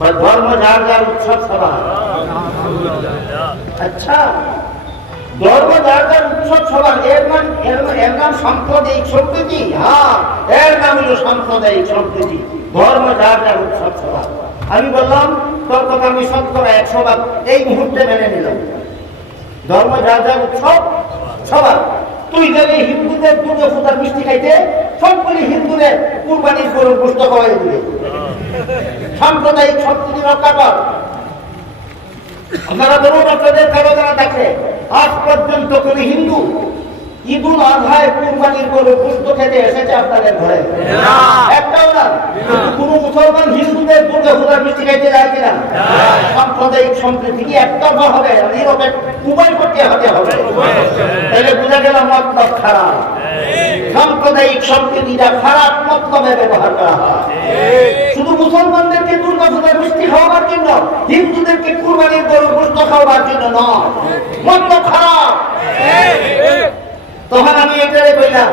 ধর্ম যার যার উৎসব সভা। আচ্ছা, ধর্ম যার যার উৎসব সভা, এর নাম সাম্প্রদায়িক সম্প্রীতি। হ্যাঁ, এর নাম হলো সাম্প্রদায়িক সম্প্রীতি। ধর্ম যার যার উৎসব সভা। আমি বললাম তোর কথা আমি 100% এই মুহূর্তে মেনে নিলাম। ধর্ম যার যার উৎসব সভা। তুই গেলে হিন্দুদের দুর্গা পূজার মিষ্টি খাইতে, সবগুলি হিন্দুদের কুরবানির গরুর গোশত খাওয়াই দিবে। সাম্প্রদায়িক সম্প্রীতি রক্ষা কর। আপনারা ধরুন আপনাদের কারোখানা থাকে, আজ পর্যন্ত কোন হিন্দু ঈদুল আজহায় কুরবানির গরুর গোশত খেতে এসেছে আপনাদের ঘরে? একটাও না। কোন মুসলমান হিন্দুদের দুর্গা পূজার মিষ্টি খাইতে যায় কিনা? সাম্প্রদায়িক সম্প্রীতি কি একটা হবে? নিরপেক্ষ উভয় পক্ষে হতে হবে। তাহলে বোঝা গেল মতলব খারাপ। সাম্প্রদায়িক সম্প্রীতিটা খারাপ মতলবে ব্যবহার করা হয়। শুধু মুসলমানদেরকে দুর্গা পূজার মিষ্টি খাওয়াবার জন্য, হিন্দুদেরকে কুরবানির গরুর গোশত খাওয়াবার জন্য নয়। মতলব খারাপ। তখন আমি এটারে বললাম,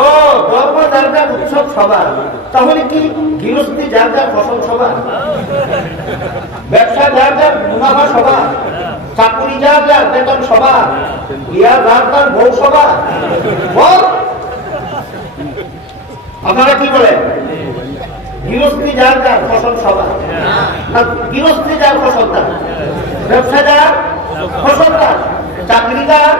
ও ধর্ম যার যার উৎসব সভা, তাহলে কি গৃহস্থী যার যার ফসল সভা, ব্যবসা যার যার মুনাফা সভা, চাকরি যার যার বেতন সভা, বিয়া যার যার বউ সভা? বল আপনারা কি বলেন? গৃহস্থী যার যার ফসল সভা, না গৃহস্থী যার ফসলদার, ব্যবসা যার ফসলদার, চাকরিদার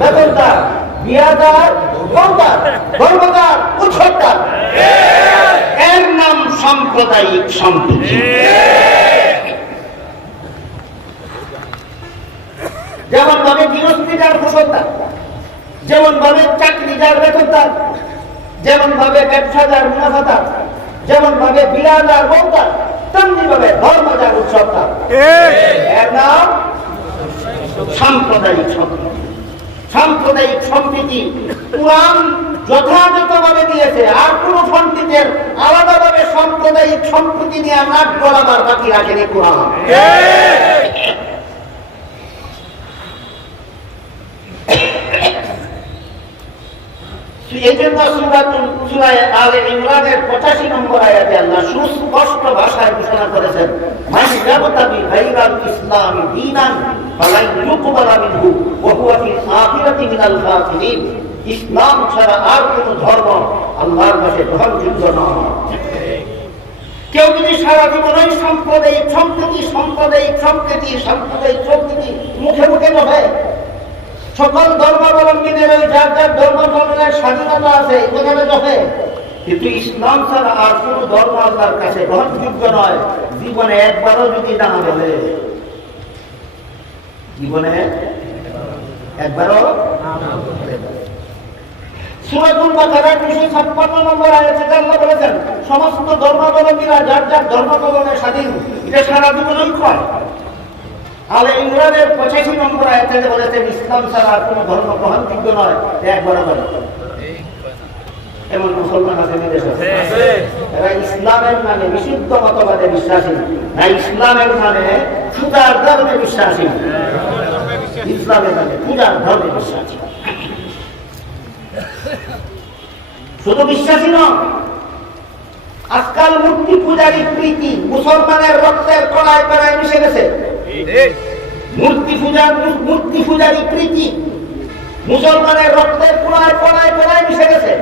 বেতনদার, বিয়াদার বউদার, ধর্মদার উৎসবদার। এর নাম সাম্প্রদায়িক সম্প্রীতি। যেমন ভাবে গৃহস্থী যার ফসলদার, যেমন ভাবে চাকরি যার বেতনদার, যেমন ভাবে ব্যবসা যার মুনাফাদার, যেমন ভাবে বিয়াদার বউদার, তেমনি ভাবে ধর্ম যার উৎসবদার। এর নাম সাম্প্রদায়িক সম্প্রীতি। সাম্প্রদায়িক সম্প্রীতি কুরআন যথাযথভাবে দিয়েছে। আর কোন পণ্ডিতের আলাদাভাবে সাম্প্রদায়িক সম্প্রীতি নিয়ে নাক গলাবার বাকি রাখেনি কুরআন। এই জন্য সূরা আলে ইমরানের 85 নম্বর আয়াতে আল্লাহ সুস্পষ্ট ভাষায় ঘোষণা করেছেন, মান ইয়াবতাগি গায়রাল ইসলামি দীনান ফালান ইউকবালা মিনহু ওয়া হুয়া ফিল আখিরাতি মিনাল খাসিরিন। ইসলাম ছাড়া আর কোন ধর্ম আল্লাহর কাছে গ্রহণযোগ্য নয়। কেউ যদি সারা জীবন সাম্প্রদায়িক সম্প্রীতি মুখে মুখে বলে, সকল ধর্মাবলম্বীদের ওই যার যার ধর্ম পালনের স্বাধীনতা আছে, এখানে দেখে, কিন্তু ইসলাম ছাড়া আর কোন ধর্ম আল্লাহর কাছে গ্রহণযোগ্য নয়, জীবনে একবারও যদি না বলে, জীবনে একবারও সূরাতুল বাকারার 256 নম্বর আয়াতে আল্লাহ বলেছেন, সমস্ত ধর্মাবলম্বীরা যার যার ধর্ম পালনের স্বাধীন। এটা সারা জীবনই কয়। আলে ইমরানের 85 নম্বর আয়াতে বলেছেন, ইসলাম ছাড়া আর কোন ধর্ম গ্রহণযোগ্য নয়, একবারও বলে। এমন মুসলমান আছে বিদেশে, এরা ইসলামের নামে বিশুদ্ধ মতবাদে বিশ্বাসী না, ইসলামের নামে পূজার ধর্মে বিশ্বাসী, ইসলামের নামে পূজার ধর্মে বিশ্বাসী। শুধু বিশ্বাসী নয়, আজকাল মূর্তি পূজারী প্রীতি মুসলমানের রক্তের কড়ায় কড়ায় মিশে গেছে। মূর্তি পূজারী প্রীতি মুসলমানের রক্তের কড়ায় কড়ায় কড়ায় মিশে গেছে।